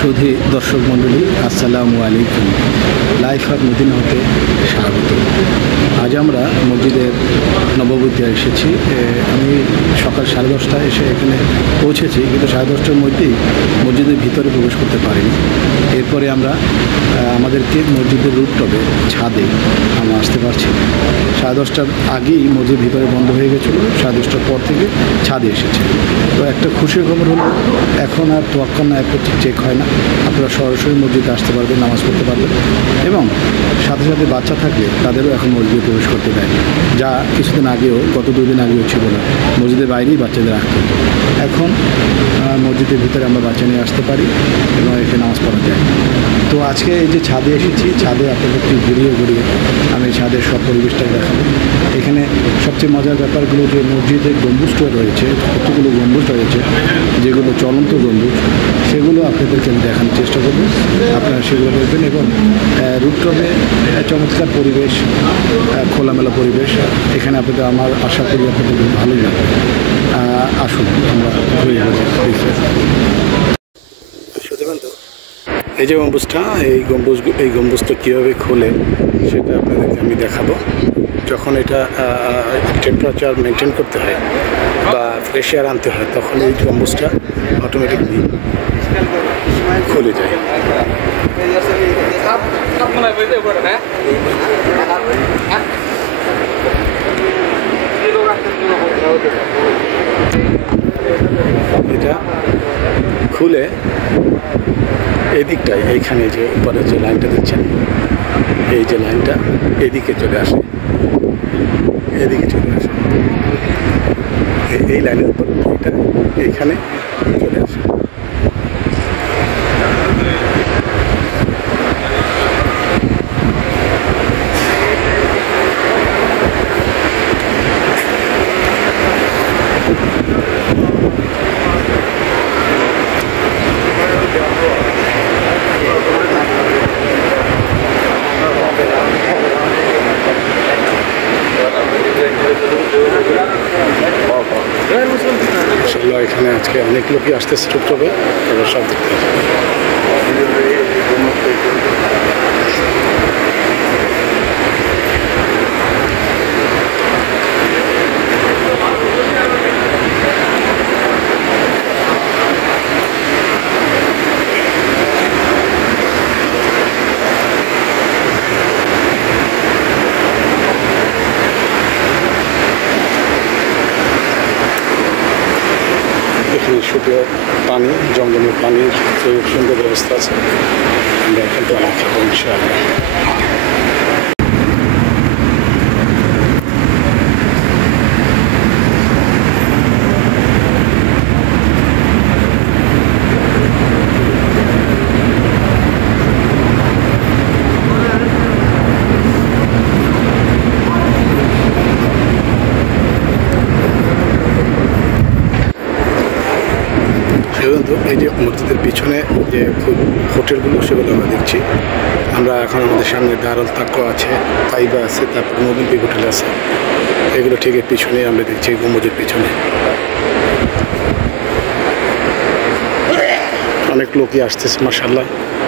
সুধী দর্শক মণ্ডলী, আসসালামু আলাইকুম। লাইফ অফ মদিনা হতে স্বাগত। আজ আমরা মসজিদের নববীতে এসেছি। আমি সকাল 10:30টায় এসে এখানে পৌঁছেছি, কিন্তু 10:30টার মধ্যেই মসজিদের ভিতরে প্রবেশ করতে পারিনি। এরপরে আমরা আমাদেরকে মসজিদের রুফটপে ছাদে আমরা আসতে পারছি। 10:30টার আগেই মসজিদ ভিতরে বন্ধ হয়ে গেছিলো, 10:30টার পর থেকে ছাদে এসেছে। তো একটা খুশির খবর হলো, এখন আর তোয়াক্কা না চেক হয় না। আপনারা সরাসরি মসজিদে আসতে পারবেন, নামাজ পড়তে পারবেন, এবং সাথে সাথে বাচ্চা থাকলে তাদেরও এখন মসজিদে প্রবেশ করতে দেয়, যা কিছুদিন আগেও, গত 2 দিন আগেও ছিল না। মসজিদের বাইরেই বাচ্চাদের রাখতে হতো। এখন মসজিদের ভিতরে আমরা বাচ্চা নিয়ে আসতে পারি এবং এখানে নামাজ পড়া যায়। তো আজকে এই যে ছাদে এসেছি, ছাদে আপনাদেরকে ঘুরিয়ে আমি ছাদের সব পরিবেশটাকে দেখাবো। এখানে সবচেয়ে মজার ব্যাপারগুলো যে মসজিদের গম্বুজটা রয়েছে, কতগুলো গম্বুজ রয়েছে যেগুলো চলন্ত গম্বুজ, সেগুলো আপনাদেরকে আমি দেখানোর চেষ্টা করব। আপনারা সেগুলো দেখবেন, এবং রুফটপে চমৎকার পরিবেশ, খোলামেলা পরিবেশ। এখানে আপনাদের আমার আশা করি আপনাদের ভালোই লাগবে। আসুন আমরা ঘুরে দেখি। এই যে গম্বুজটা, এই গম্বুজটা কীভাবে খোলে সেটা আপনাদেরকে আমি দেখাবো। যখন এটা টেম্পারেচার মেনটেন করতে হয় বা ফ্রেশ এয়ার আনতে হয়, তখন এই গম্বুজটা অটোমেটিকলি খুলে যায়। এটা খুলে এদিকটায়, এইখানে যে উপরে যে লাইনটা দিচ্ছেন, এই যে লাইনটা এদিকে চলে আসে, এদিকে চলে আসে, এই লাইনের উপর এটা এইখানে চলে আসে। এখানে আজকে অনেক লোকই আসতেছে রুফটপে, তারা সব দেখতে। শুধু পানি, জঙ্গলের পানির সুন্দর ব্যবস্থা আছে। আমরা এখান থেকে অনেক খাবো ইনশাআল্লাহ। এই যে মসজিদের পিছনে যে হোটেলগুলো, সেগুলো আমরা দেখছি। আমরা এখন আমাদের সামনে দারুল তাকওয়া আছে, তাইবা আছে, তারপর মোবিল হোটেল আছে। এগুলো ঠিক এর পিছনে আমরা দেখছি, গম্বুজের পিছনে অনেক লোকই আসতেছে মাশাআল্লাহ।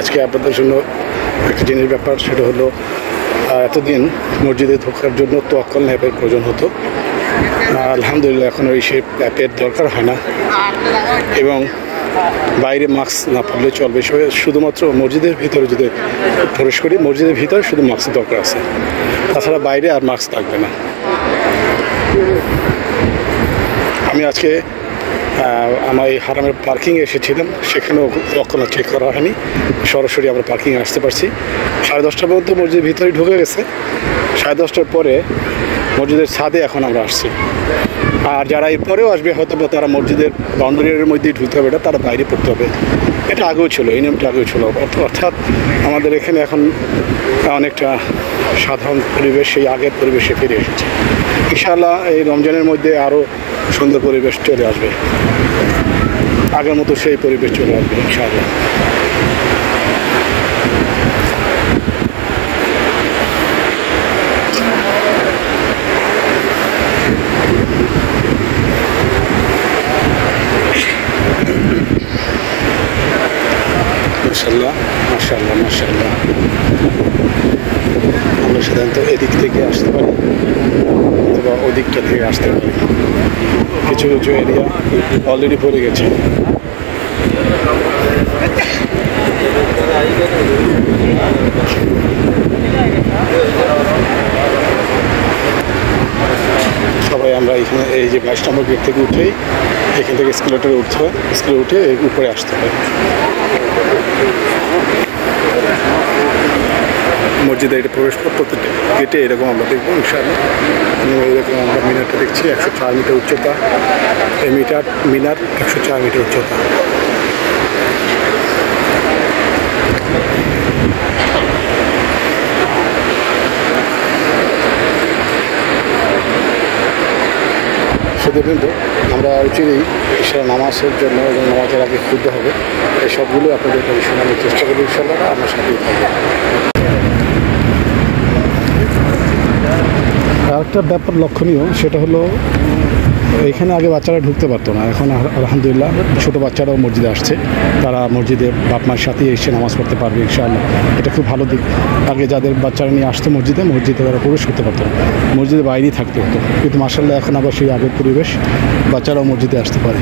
আজকে আপনাদের জন্য একটা জিনিস ব্যাপার, সেটা হলো এতদিন মসজিদে ঢোকার জন্য তোয়াক্কা ম্যাপের প্রয়োজন হতো। আলহামদুলিল্লাহ এখন ওই সেই অ্যাপের দরকার হয় না, এবং বাইরে মাস্ক না পরলে চলবে। শুধুমাত্র মসজিদের ভিতরে যদি প্রবেশ করি, মসজিদের ভিতরে শুধু মাস্ক দরকার আছে, তাছাড়া বাইরে আর মাস্ক থাকবে না। আমি আজকে আমার এই হারামের পার্কিংয়ে এসেছিলাম, সেখানেও কখনো চেক করা হয়নি, সরাসরি আমরা পার্কিংয়ে আসতে পারছি। 10:30টার মধ্যে মসজিদের ভিতরে ঢুকে গেছে। 10:30টার পরে মসজিদের ছাদে এখন আমরা আসছি। আর যারা এরপরেও আসবে, হয়তো তারা মসজিদের বাউন্ডারির মধ্যেই ঢুকতে হবে, তারা বাইরে পড়তে হবে। এটা আগেও ছিল, এই নিয়মটা আগেও ছিল। অর্থাৎ আমাদের এখানে এখন অনেকটা সাধারণ পরিবেশ, সেই আগের পরিবেশে ফিরে এসেছে। ইনশাআল্লাহ এই রমজানের মধ্যে আরও সুন্দর পরিবেশ চলে আসবে, আগের মতো সেই পরিবেশ চলে আসবে ইনশাআল্লাহ। মাশাআল্লাহ মাশাআল্লাহ মাশাআল্লাহ। আমরা সাধারণত এদিক থেকে আসতে পারি অথবা ওদিকটা থেকে আসতে পারি। কিছু কিছু এরিয়া অলরেডি ভরে গেছে। সবাই আমরা এখানে এই যে 22 নম্বর গেট থেকে উঠেই এখান থেকে স্কুলেটারে উঠতে হয়, স্কুলে উঠে উপরে আসতে হয়। মসজিদে এটা প্রবেশ পথ প্রত্যেকটা গেটে এরকম আমরা দেখবো ইনশাআল্লাহ। এরকম আমরা মিনারটা দেখছি 104 মিটার উচ্চতা। এই মিনার 104 মিটার উচ্চতা। কিন্তু আমরা চিনি সেটা নামাজের জন্য এবং নামাজের আগে খুঁজতে হবে, এই সবগুলো আপনাদের শোনানোর চেষ্টা করবো ইনশাআল্লাহ। আমার সাথেই থাকবে। আরেকটা ব্যাপার লক্ষণীয়, সেটা হলো এখানে আগে বাচ্চারা ঢুকতে পারতো না, এখন আলহামদুলিল্লাহ ছোটো বাচ্চারাও মসজিদে আসছে। তারা মসজিদে বাপ মার সাথে এসে নামাজ পড়তে পারবে ইনশাআল্লাহ। এটা খুব ভালো দিক। আগে যাদের বাচ্চারা নিয়ে আসতো মসজিদে তারা প্রবেশ করতে পারতো না, মসজিদে বাইরেই থাকতে হতো। কিন্তু মাশাআল্লাহ এখন আবার সেই আগের পরিবেশ, বাচ্চারাও মসজিদে আসতে পারে।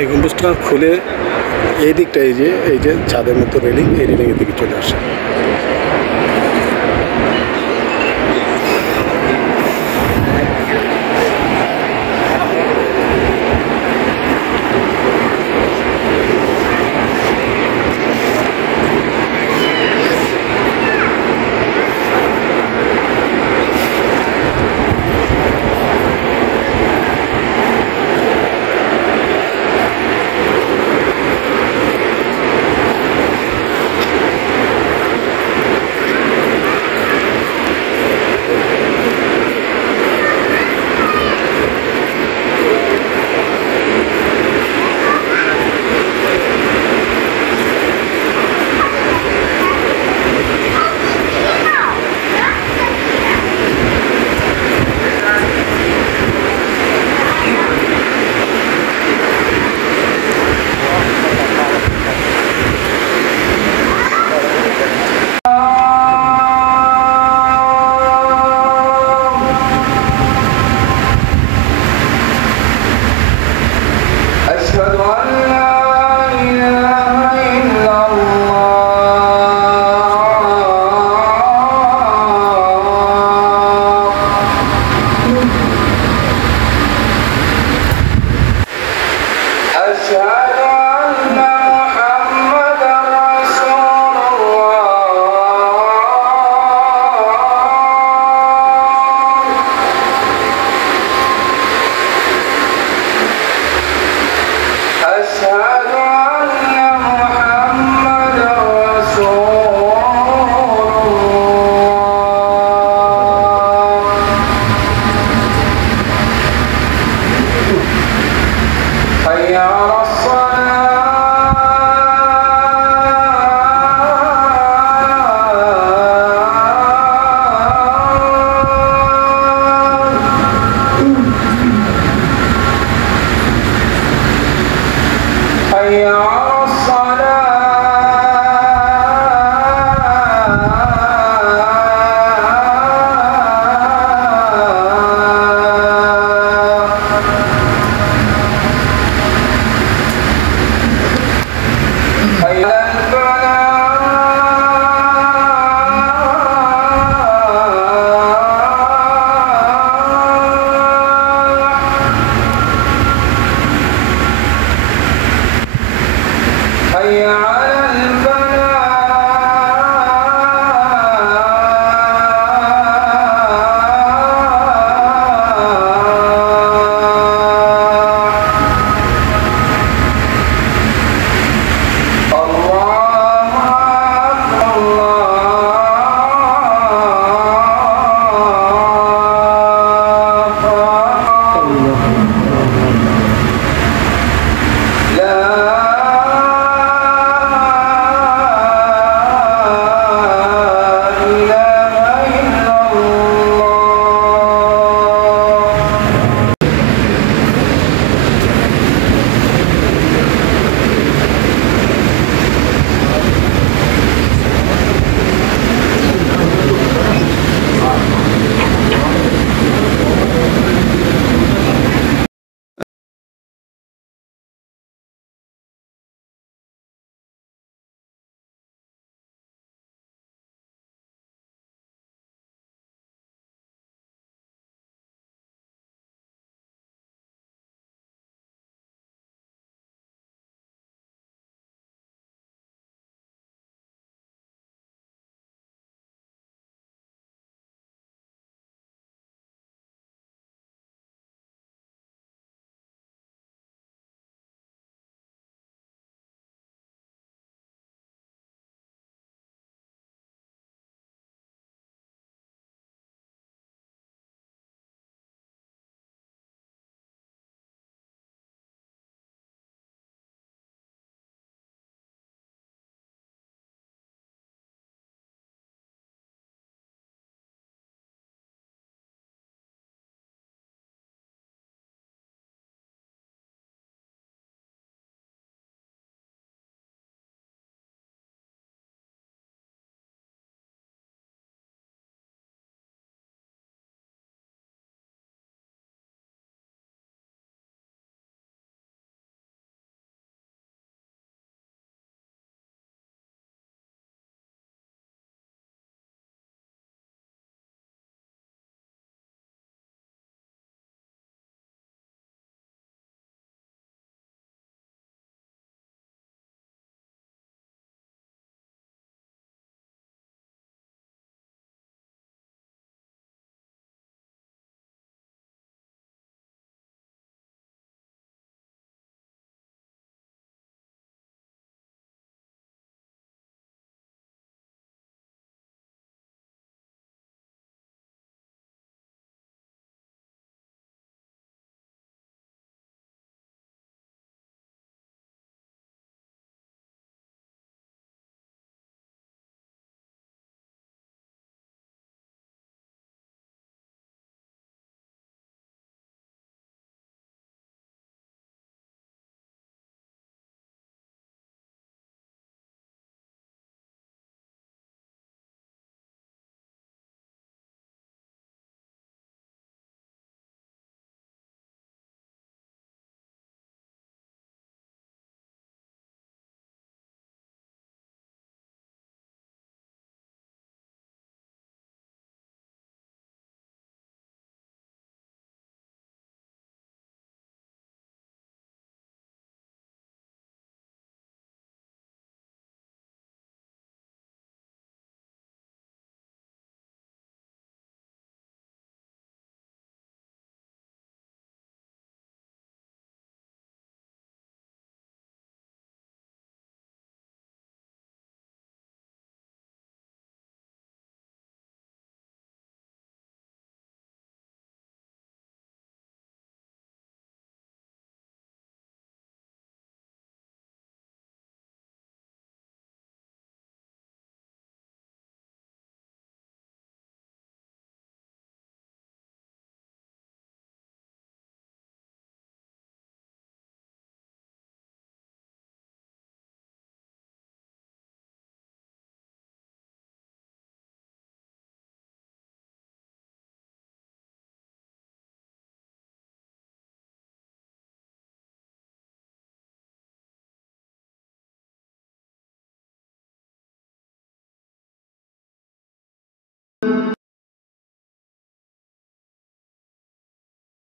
এই গম্বুজটা খুলে এই দিকটা এই যে ছাদের মতো রেলিং, এই রেলিংয়ের দিকে চলে আসে।